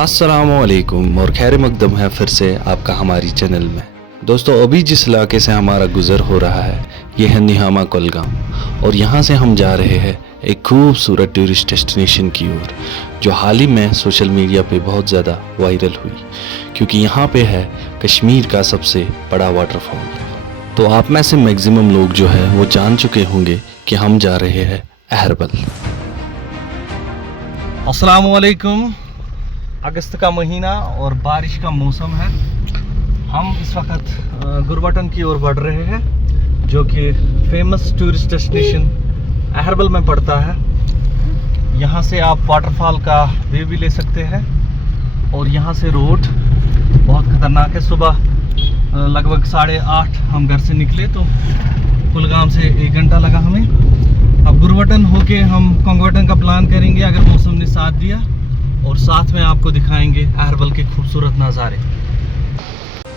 अस्सलामुअलैकुम और खैर मकदम है फिर से आपका हमारी चैनल में। दोस्तों, अभी जिस इलाके से हमारा गुज़र हो रहा है ये है निहामा कुलगाम और यहाँ से हम जा रहे हैं एक खूबसूरत टूरिस्ट डेस्टिनेशन की ओर जो हाल ही में सोशल मीडिया पे बहुत ज़्यादा वायरल हुई क्योंकि यहाँ पे है कश्मीर का सबसे बड़ा वाटरफॉल। तो आप में से मैक्सिमम लोग जो है वो जान चुके होंगे कि हम जा रहे हैं अहरबल। अस्सलामुअलैकुम। अगस्त का महीना और बारिश का मौसम है। हम इस वक्त गुरबटन की ओर बढ़ रहे हैं जो कि फेमस टूरिस्ट डेस्टिनेशन अहरबल में पड़ता है। यहाँ से आप वाटरफॉल का व्यू भी ले सकते हैं और यहाँ से रोड बहुत ख़तरनाक है। सुबह लगभग 8:30 हम घर से निकले तो कुलगाम से 1 घंटा लगा हमें। अब गुरबटन होके हम कोंगवटन का प्लान करेंगे अगर मौसम ने साथ दिया और साथ में आपको दिखाएंगे अहरबल के खूबसूरत नज़ारे।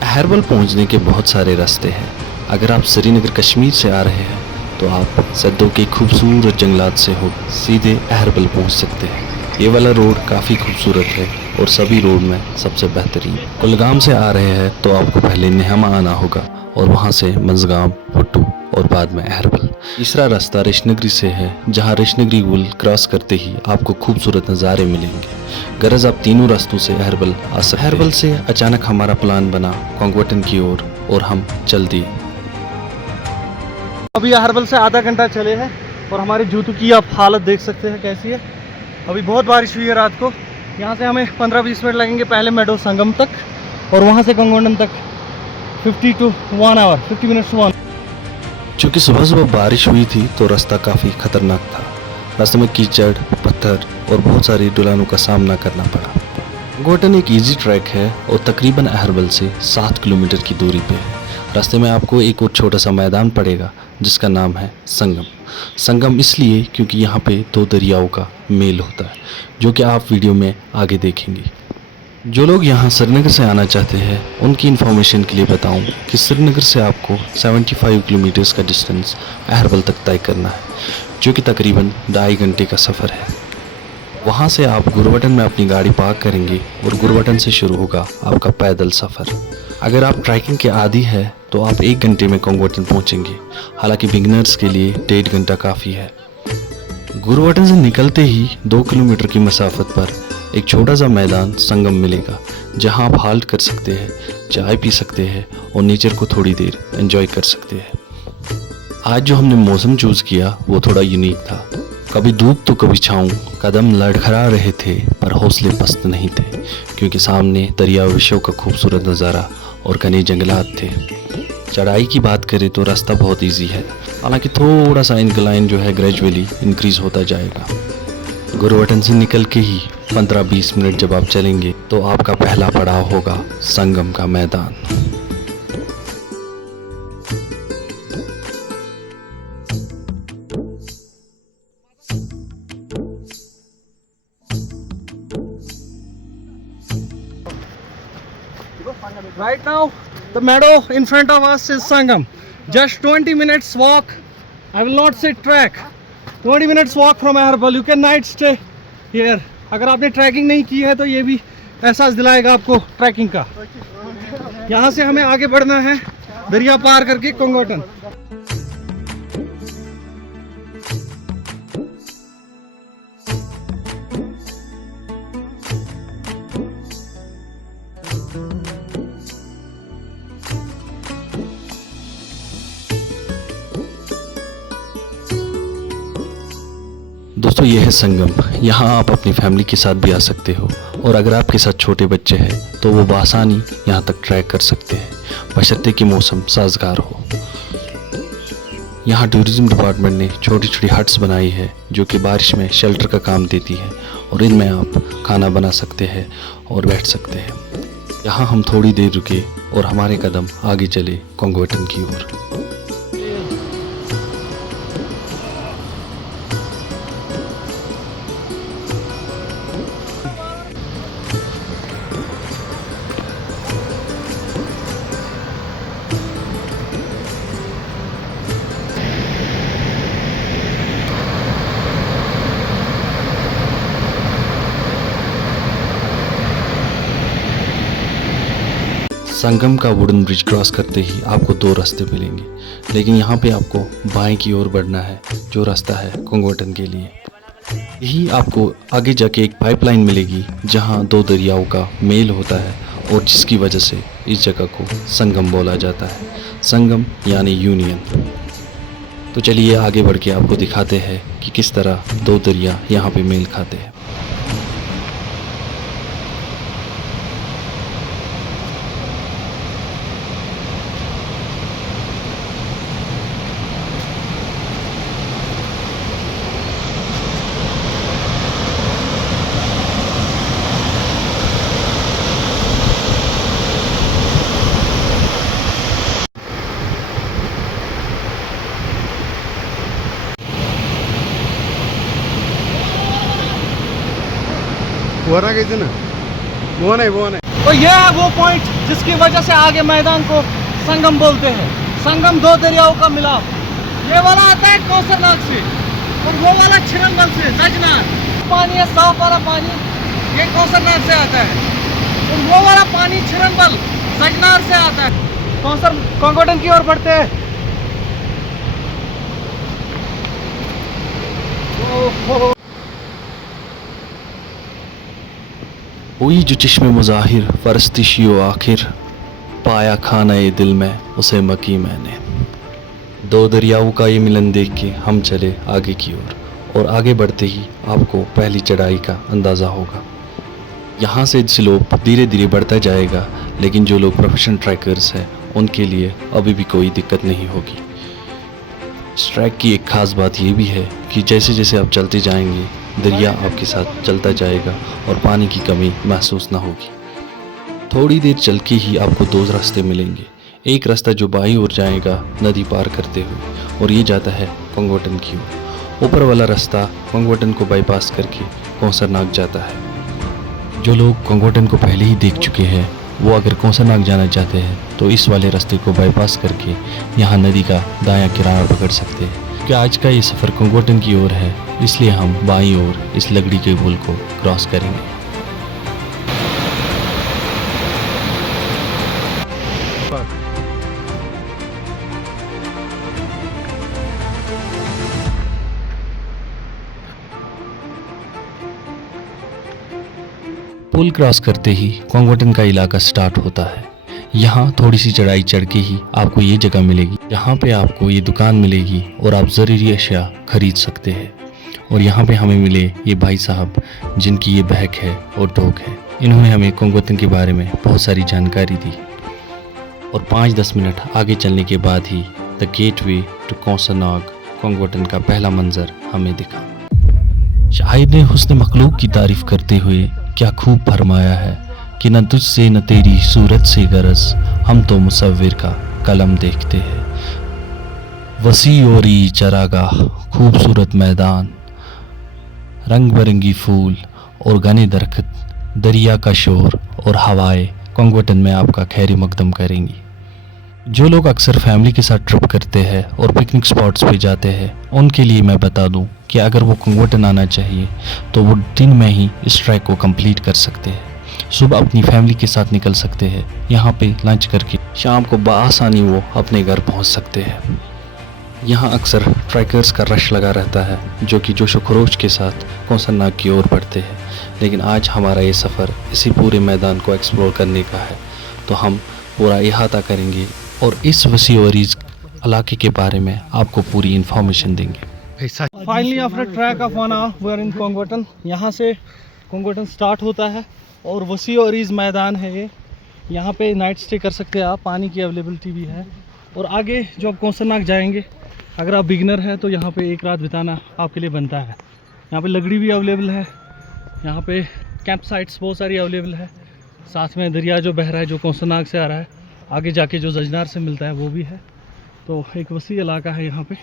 अहरबल पहुंचने के बहुत सारे रास्ते हैं। अगर आप श्रीनगर कश्मीर से आ रहे हैं तो आप सद्दों के खूबसूरत जंगलात से हो सीधे अहरबल पहुंच सकते हैं। ये वाला रोड काफ़ी खूबसूरत है और सभी रोड में सबसे बेहतरीन। कुलगाम से आ रहे हैं तो आपको पहले निहामा आना होगा और वहाँ से मंजगाम, भुट्टू और बाद में अहरबल। तीसरा रास्ता रेशनगरी से है जहाँ रेशनगरी पुल क्रॉस करते ही आपको खूबसूरत नज़ारे मिलेंगे। गरज आप तीनों रास्तों से अहरबल आ सकते हैं। अहरबल से अचानक हमारा प्लान बना कोंगवटन की ओर और हम चल दिए। अभी अहरबल से आधा घंटा चले हैं और हमारे जूतों की आप हालत देख सकते हैं कैसी है। अभी बहुत बारिश हुई है रात को। यहाँ से हमें 15-20 मिनट लगेंगे पहले मेडो संगम तक और वहाँ से कोंगवटन तक 50 मिनट्स टू 1। चूँकि सुबह सुबह बारिश हुई थी तो रास्ता काफ़ी खतरनाक था। रास्ते में कीचड़, पत्थर और बहुत सारी ढलानों का सामना करना पड़ा। कोंगवटन एक इजी ट्रैक है और तकरीबन अहरबल से 7 किलोमीटर की दूरी पे है। रास्ते में आपको एक और छोटा सा मैदान पड़ेगा जिसका नाम है संगम। संगम इसलिए क्योंकि यहाँ पे 2 दरियाओं का मेल होता है जो कि आप वीडियो में आगे देखेंगे। जो लोग यहाँ श्रीनगर से आना चाहते हैं उनकी इन्फॉर्मेशन के लिए बताऊं कि श्रीनगर से आपको 75 किलोमीटर्स का डिस्टेंस अहरबल तक तय करना है जो कि तकरीबन 2.5 घंटे का सफ़र है। वहाँ से आप गुरबटन में अपनी गाड़ी पार्क करेंगे और गुरबटन से शुरू होगा आपका पैदल सफ़र। अगर आप ट्रैकिंग के आदी है तो आप 1 घंटे में कोंगवटन पहुँचेंगे। हालांकि बिगनर्स के लिए 1.5 घंटा काफ़ी है। गुरबटन से निकलते ही 2 किलोमीटर की मसाफत पर एक छोटा सा मैदान संगम मिलेगा जहां आप हाल्ट कर सकते हैं, चाय पी सकते हैं और नेचर को थोड़ी देर एंजॉय कर सकते हैं। आज जो हमने मौसम चूज़ किया वो थोड़ा यूनिक था। कभी धूप तो कभी छाँव, कदम लड़खड़ा रहे थे पर हौसले पस्त नहीं थे क्योंकि सामने दरिया विषयों का खूबसूरत नज़ारा और घने जंगलात थे। चढ़ाई की बात करें तो रास्ता बहुत ईजी है, हालांकि थोड़ा सा इंक्लाइन जो है ग्रेजुअली इंक्रीज होता जाएगा। गुरबटन से निकल के ही 15-20 मिनट जब आप चलेंगे तो आपका पहला पड़ाव होगा संगम का मैदान। Right now, the meadow in front of us is Sangam. Just 20 minutes walk. I will not say trek. 20 minutes walk from Aherbal. You can night stay here. अगर आपने ट्रैकिंग नहीं की है तो ये भी एहसास दिलाएगा आपको ट्रैकिंग का। यहाँ से हमें आगे बढ़ना है दरिया पार करके कोंगवटन। दोस्तों ये है संगम। यहाँ आप अपनी फैमिली के साथ भी आ सकते हो और अगर आपके साथ छोटे बच्चे हैं तो वो बआसानी यहाँ तक ट्रैक कर सकते हैं बशर्ते कि मौसम साजगार हो। यहाँ टूरिज़्म डिपार्टमेंट ने छोटी छोटी हट्स बनाई है जो कि बारिश में शेल्टर का काम देती है और इनमें आप खाना बना सकते हैं और बैठ सकते हैं। यहाँ हम थोड़ी देर रुके और हमारे कदम आगे चले कोंगवटन की ओर। संगम का वुडन ब्रिज क्रॉस करते ही आपको दो रास्ते मिलेंगे, लेकिन यहाँ पे आपको बाएं की ओर बढ़ना है, जो रास्ता है कोंगोटन के लिए। यही आपको आगे जाके एक पाइपलाइन मिलेगी जहाँ दो दरियाओं का मेल होता है और जिसकी वजह से इस जगह को संगम बोला जाता है। संगम यानी यूनियन। तो चलिए आगे बढ़ के आपको दिखाते हैं कि किस तरह दो दरिया यहाँ पे मेल खाते हैं। बोरा कैसे ना वो नहीं तो ये है वो पॉइंट जिसकी वजह से आगे मैदान को संगम बोलते हैं। संगम दो दरियाओं का मिलाप। ये वाला आता है कौसरनाग से और वो वाला छिरंगल से सजनार। पानी है साफ वाला पानी, ये कौसरनाग से आता है और वो वाला पानी छिरंगल सजनार से आता है। कोंगोटन की ओर बढ़ते हैं। वही जो चश्मे मुज़ाहिर फरस्तिशी व आखिर पाया खाना ये दिल में उसे मकी मैंने। दो दरियाओं का ये मिलन देख के हम चले आगे की ओर और आगे बढ़ते ही आपको पहली चढ़ाई का अंदाज़ा होगा। यहाँ से स्लोप धीरे धीरे बढ़ता जाएगा, लेकिन जो लोग प्रोफेशनल ट्रैकर्स हैं उनके लिए अभी भी कोई दिक्कत नहीं होगी। इस ट्रैक की एक ख़ास बात ये भी है कि जैसे जैसे आप चलते जाएंगे दरिया आपके साथ चलता जाएगा और पानी की कमी महसूस ना होगी। थोड़ी देर चल के ही आपको दो रास्ते मिलेंगे। एक रास्ता जो बाईं ओर जाएगा नदी पार करते हुए और ये जाता है कोंगोटन की ओर। ऊपर वाला रास्ता कोंगोटन को बाईपास करके कौसरनाग जाता है। जो लोग कोंगोटन को पहले ही देख चुके हैं वो अगर कौसरनाग जाना चाहते हैं तो इस वाले रास्ते को बाईपास करके यहाँ नदी का दायां किनारा पकड़ सकते हैं। कि आज का ये सफ़र कोंगोटन की ओर है, इसलिए हम बाईं ओर इस लकड़ी के पुल को क्रॉस करेंगे। पुल क्रॉस करते ही कोंगोटन का इलाका स्टार्ट होता है। यहाँ थोड़ी सी चढ़ाई चढ़ के ही आपको ये जगह मिलेगी। यहाँ पे आपको ये दुकान मिलेगी और आप ज़रूरी अशिया खरीद सकते हैं। और यहाँ पे हमें मिले ये भाई साहब जिनकी ये बहक है और डॉग है। इन्होंने हमें कोंगोटन के बारे में बहुत सारी जानकारी दी और 5-10 मिनट आगे चलने के बाद ही द गेटवे टू कौसरनाग कोंगोटन का पहला मंजर हमें दिखा। शाहिद ने हुस्न मखलूक की तारीफ करते हुए क्या खूब फरमाया है कि न तुझसे न तेरी सूरत से गरज, हम तो मुसव्विर का कलम देखते हैं। वसी औरी चरागाह, खूबसूरत मैदान, रंग बिरंगी फूल और घने दरख्त, दरिया का शोर और हवाएं कोंगोटन में आपका खैर मकदम करेंगी। जो लोग अक्सर फैमिली के साथ ट्रिप करते हैं और पिकनिक स्पॉट्स पे जाते हैं उनके लिए मैं बता दूं कि अगर वो कोंगोटन आना चाहिए तो वो दिन में ही इस ट्रैक को कंप्लीट कर सकते हैं। सुबह अपनी फैमिली के साथ निकल सकते हैं, यहाँ पे लंच करके शाम को बआसानी वो अपने घर पहुँच सकते हैं। यहाँ अक्सर ट्रैकर्स का रश लगा रहता है जो कि जोश व खरोश के साथ कौसरनाग की ओर बढ़ते हैं। लेकिन आज हमारा ये सफ़र इसी पूरे मैदान को एक्सप्लोर करने का है, तो हम पूरा इहाता करेंगे और इस वसी और इस इलाके के बारे में आपको पूरी इन्फॉर्मेशन देंगे। Finally after trek of 1 hour we are in Kongwattan. यहाँ से कोंगोटन स्टार्ट होता है और वसी और ईज मैदान है ये। यहाँ पे नाइट स्टे कर सकते हैं आप, पानी की अवेलेबिलिटी भी है। और आगे जो आप कौसरनाग जाएंगे, अगर आप बिगनर हैं तो यहाँ पे एक रात बिताना आपके लिए बनता है। यहाँ पे लकड़ी भी अवेलेबल है, यहाँ पे कैंप साइट्स बहुत सारी अवेलेबल है। साथ में दरिया जो बह रहा है जो कौसरनाग से आ रहा है, आगे जाके जो जजनार से मिलता है वो भी है। तो एक वसी इलाका है यहाँ पे।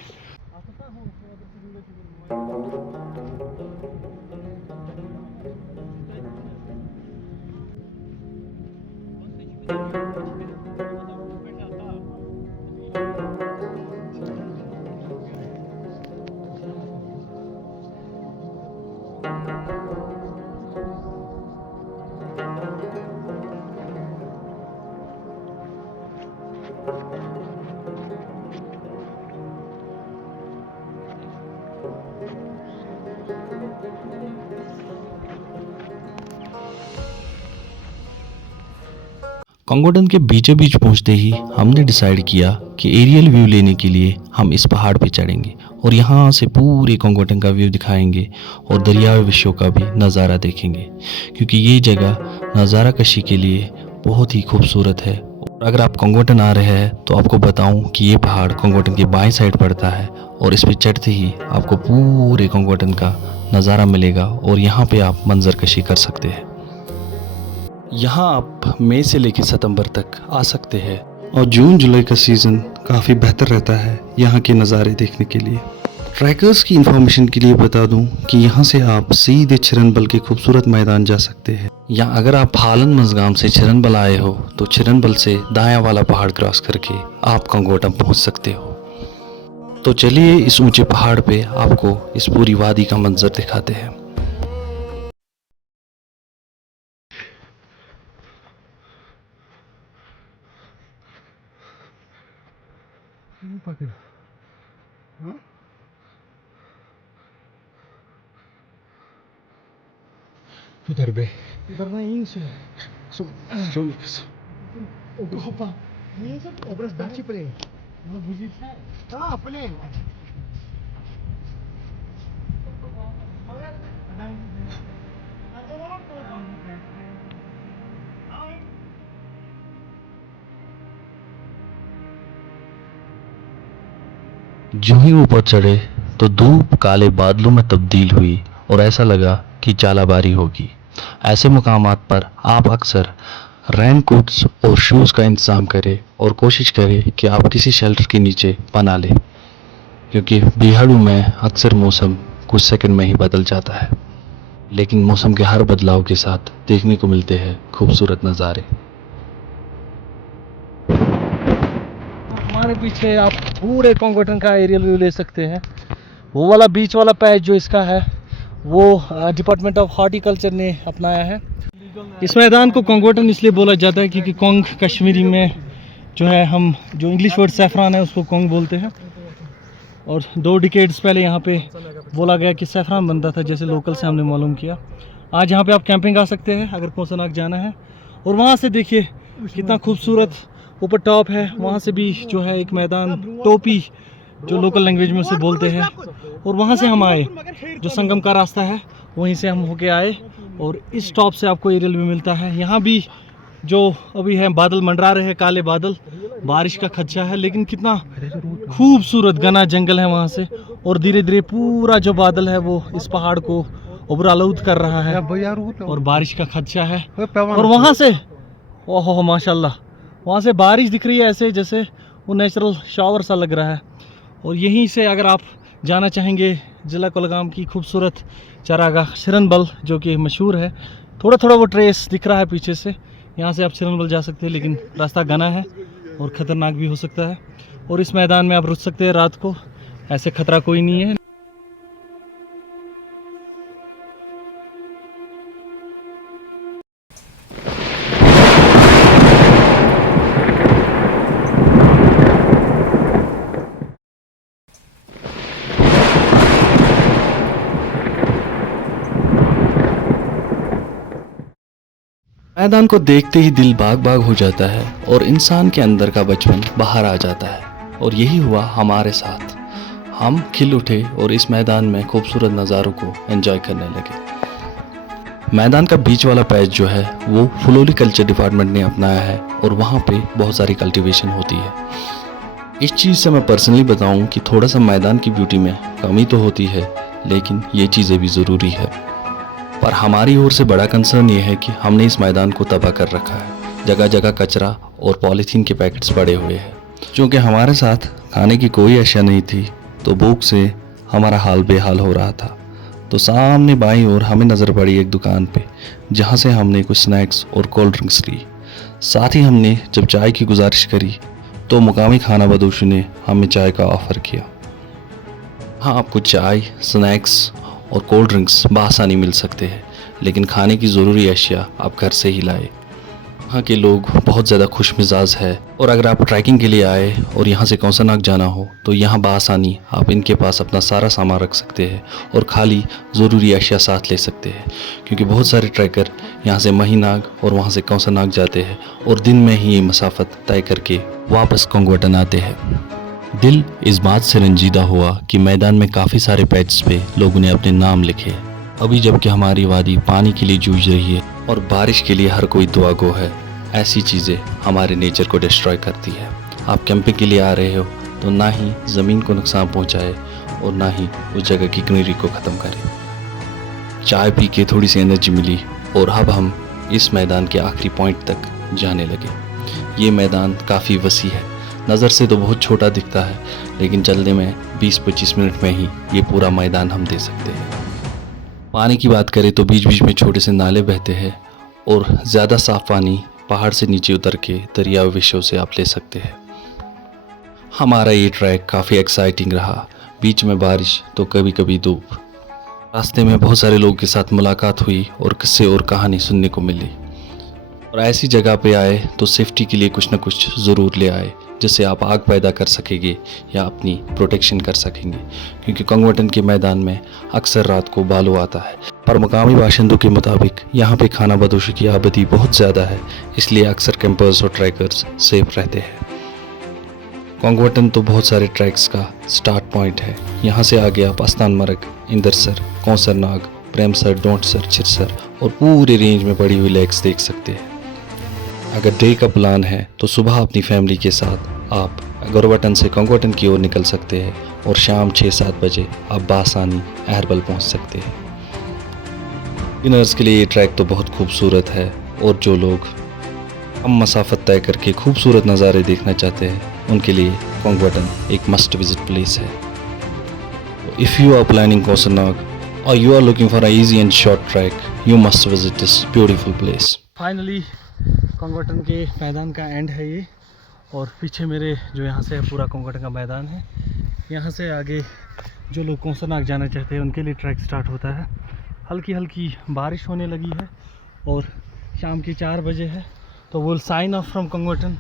कंगोटन के बीचों बीच पहुंचते ही हमने डिसाइड किया कि एरियल व्यू लेने के लिए हम इस पहाड़ पे चढ़ेंगे और यहाँ से पूरे कंगोटन का व्यू दिखाएंगे और दरियाई विषयों का भी नज़ारा देखेंगे, क्योंकि ये जगह नज़ारा कशी के लिए बहुत ही खूबसूरत है। और अगर आप कंगोटन आ रहे हैं तो आपको बताऊं कि ये पहाड़ कंगोटन के बाएं साइड पड़ता है और इस पे चढ़ते ही आपको पूरे कंगोटन का नज़ारा मिलेगा और यहाँ पे आप मंजर कशी कर सकते हैं। यहाँ आप मई से लेकर सितंबर तक आ सकते हैं और जून जुलाई का सीज़न काफ़ी बेहतर रहता है यहाँ के नज़ारे देखने के लिए। ट्रैकर्स की इंफॉर्मेशन के लिए बता दूं कि यहाँ से आप सीधे छिरनबल के खूबसूरत मैदान जा सकते हैं, या अगर आप हालन मजगाम से छिरनबल आए हो तो छिरनबल से दायां वाला पहाड़ क्रॉस करके आप कंगोटम पहुँच सकते हो। तो चलिए इस ऊंचे पहाड़ पे आपको इस पूरी वादी का मंजर दिखाते हैं। इधर बे Ibar na isso. Show Opa. Isso, obras da tipo ali. Não buzi sai. Ah, pale. जो ही ऊपर चढ़े तो धूप काले बादलों में तब्दील हुई और ऐसा लगा कि चालाबारी होगी। ऐसे मुकामात पर आप अक्सर रेनकोट्स और शूज़ का इंतज़ाम करें और कोशिश करें कि आप किसी शेल्टर के नीचे पनाह लें, क्योंकि बिहाड़ू में अक्सर मौसम कुछ सेकंड में ही बदल जाता है, लेकिन मौसम के हर बदलाव के साथ देखने को मिलते हैं खूबसूरत नज़ारे। हमारे पीछे आप पूरे कंगोटन का एरियल व्यू ले सकते हैं। वो वाला बीच वाला पैच जो इसका है वो डिपार्टमेंट ऑफ हॉर्टिकल्चर ने अपनाया है। इस मैदान को कंगोटन इसलिए बोला जाता है क्योंकि कोंग कश्मीरी में जो है, हम जो इंग्लिश वर्ड सैफरान है उसको कोंग बोलते हैं। और 2 डिकेड्स पहले यहाँ पे बोला गया कि सैफरान बनता था, जैसे लोकल से हमने मालूम किया। आज यहाँ पे आप कैंपिंग आ सकते हैं अगर कोसनाग जाना है। और वहाँ से देखिए कितना खूबसूरत ऊपर टॉप है, वहाँ से भी जो है एक मैदान टोपी जो लोकल लैंग्वेज में उसे बोलते हैं। और वहाँ से हम आए, जो संगम का रास्ता है वहीं से हम होके आए और इस टॉप से आपको एरियल भी मिलता है। यहाँ भी जो अभी है बादल मंडरा रहे हैं, काले बादल, बारिश का खदशा है, लेकिन कितना खूबसूरत घना जंगल है वहाँ से। और धीरे धीरे पूरा जो बादल है वो इस पहाड़ को उबरालूद कर रहा है और बारिश का खदशा है। और वहाँ से ओहो माशाल्लाह, वहाँ से बारिश दिख रही है ऐसे जैसे वो नेचुरल शावर सा लग रहा है। और यहीं से अगर आप जाना चाहेंगे ज़िला कुलगाम की खूबसूरत चरागाह छिरनबल जो कि मशहूर है, थोड़ा थोड़ा वो ट्रेस दिख रहा है पीछे से, यहाँ से आप छिरनबल जा सकते हैं, लेकिन रास्ता घना है और ख़तरनाक भी हो सकता है। और इस मैदान में आप रुक सकते हैं रात को, ऐसे खतरा कोई नहीं है। मैदान को देखते ही दिल बाग बाग हो जाता है और इंसान के अंदर का बचपन बाहर आ जाता है। और यही हुआ हमारे साथ। हम खिल उठे और इस मैदान में खूबसूरत नज़ारों को एंजॉय करने लगे। मैदान का बीच वाला पैच जो है वो फ्लोरिकल्चर डिपार्टमेंट ने अपनाया है और वहाँ पे बहुत सारी कल्टीवेशन होती है। इस चीज़ से मैं पर्सनली बताऊँ कि थोड़ा सा मैदान की ब्यूटी में कमी तो होती है, लेकिन ये चीज़ें भी ज़रूरी है। पर हमारी ओर से बड़ा कंसर्न ये है कि हमने इस मैदान को तबाह कर रखा है। जगह जगह कचरा और पॉलीथीन के पैकेट्स पड़े हुए हैं। चूँकि हमारे साथ खाने की कोई अशिया नहीं थी तो भूख से हमारा हाल बेहाल हो रहा था। तो सामने बाईं ओर हमें नज़र पड़ी एक दुकान पे, जहाँ से हमने कुछ स्नैक्स और कोल्ड ड्रिंक्स ली। साथ ही हमने जब चाय की गुजारिश करी तो मुकामी खाना बदोश ने हमें चाय का ऑफ़र किया। हाँ, आपको चाय, स्नैक्स और कोल्ड ड्रिंक्स बआसानी मिल सकते हैं, लेकिन खाने की ज़रूरी अशिया आप घर से ही लाए। यहाँ के लोग बहुत ज़्यादा खुश मिजाज है और अगर आप ट्रैकिंग के लिए आए और यहाँ से कौंसरनाग जाना हो तो यहाँ बासानी आप इनके पास अपना सारा सामान रख सकते हैं और खाली ज़रूरी अशिया साथ ले सकते हैं, क्योंकि बहुत सारे ट्रैकर यहाँ से महीनाग और वहाँ से कौंसरनाग जाते हैं और दिन में ही ये मसाफत तय करके वापस कोंगवटन आते हैं। दिल इस बात से रंजीदा हुआ कि मैदान में काफ़ी सारे पैड्स पे लोगों ने अपने नाम लिखे। अभी जबकि हमारी वादी पानी के लिए जूझ रही है और बारिश के लिए हर कोई दुआ गो है, ऐसी चीज़ें हमारे नेचर को डिस्ट्रॉय करती है। आप कैंपिंग के लिए आ रहे हो तो ना ही ज़मीन को नुकसान पहुंचाए और ना ही उस जगह की ग्रीनरी को ख़त्म करे। चाय पी के थोड़ी सी एनर्जी मिली और अब हम इस मैदान के आखिरी पॉइंट तक जाने लगे। ये मैदान काफ़ी वसी है, नज़र से तो बहुत छोटा दिखता है, लेकिन चलने में 20-25 मिनट में ही ये पूरा मैदान हम दे सकते हैं। पानी की बात करें तो बीच बीच में छोटे से नाले बहते हैं और ज़्यादा साफ पानी पहाड़ से नीचे उतर के दरिया विषयों से आप ले सकते हैं। हमारा ये ट्रैक काफ़ी एक्साइटिंग रहा, बीच में बारिश तो कभी कभी धूप। रास्ते में बहुत सारे लोगों के साथ मुलाकात हुई और किस्से और कहानी सुनने को मिली। और ऐसी जगह पे आए तो सेफ्टी के लिए कुछ ना कुछ ज़रूर ले आए, जिससे आप आग पैदा कर सकेंगे या अपनी प्रोटेक्शन कर सकेंगे, क्योंकि कोंगवटन के मैदान में अक्सर रात को भालू आता है। पर मकामी बाशिंदों के मुताबिक यहाँ पे खाना बदोशी की आबादी बहुत ज़्यादा है, इसलिए अक्सर कैंपर्स और ट्रैकर्स सेफ रहते हैं। कोंगवटन तो बहुत सारे ट्रैक्स का स्टार्ट पॉइंट है। यहाँ से आगे आप आस्तानमरग, इंदरसर, कौंसरनाग, प्रेमसर, डोंटसर, छिरसर और पूरे रेंज में पड़ी हुई लेक्स देख सकते हैं। अगर डे का प्लान है तो सुबह अपनी फैमिली के साथ आप गुरवटन से कोंगवटन की ओर निकल सकते हैं और शाम 6-7 बजे आप बासानी अहरबल पहुंच सकते हैं। बिगिनर्स के लिए ये ट्रैक तो बहुत खूबसूरत है और जो लोग कम मसाफत तय करके खूबसूरत नज़ारे देखना चाहते हैं उनके लिए कोंगवटन एक मस्ट विजिट प्लेस है। If you are planning Kausarnag or you are looking for an easy and short trek, you must visit this beautiful place. Finally Kongwattan के मैदान का एंड है ये, और पीछे मेरे जो यहाँ से पूरा कोंगवटन का मैदान है। यहाँ से आगे जो लोग कौंसरनाग जाना चाहते हैं उनके लिए ट्रैक स्टार्ट होता है। हल्की हल्की बारिश होने लगी है और शाम के 4 बजे है, तो will sign off from Kongwattan.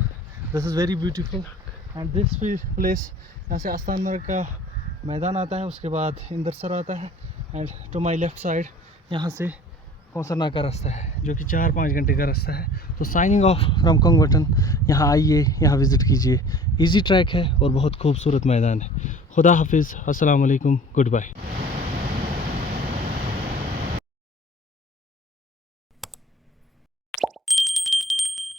This is very beautiful and this place, यहाँ से आस्तानमरग का मैदान आता है, उसके बाद इंदरसर आता है and to my left side यहाँ से कौंसरनाग का रास्ता है, जो कि 4-5 घंटे का रास्ता है। तो साइनिंग ऑफ फ्रॉम कोंगवटन, यहाँ आइए, यहाँ विज़िट कीजिए। इजी ट्रैक है और बहुत खूबसूरत मैदान है। खुदा हाफिज़, अस्सलाम वालेकुम, गुड बाय।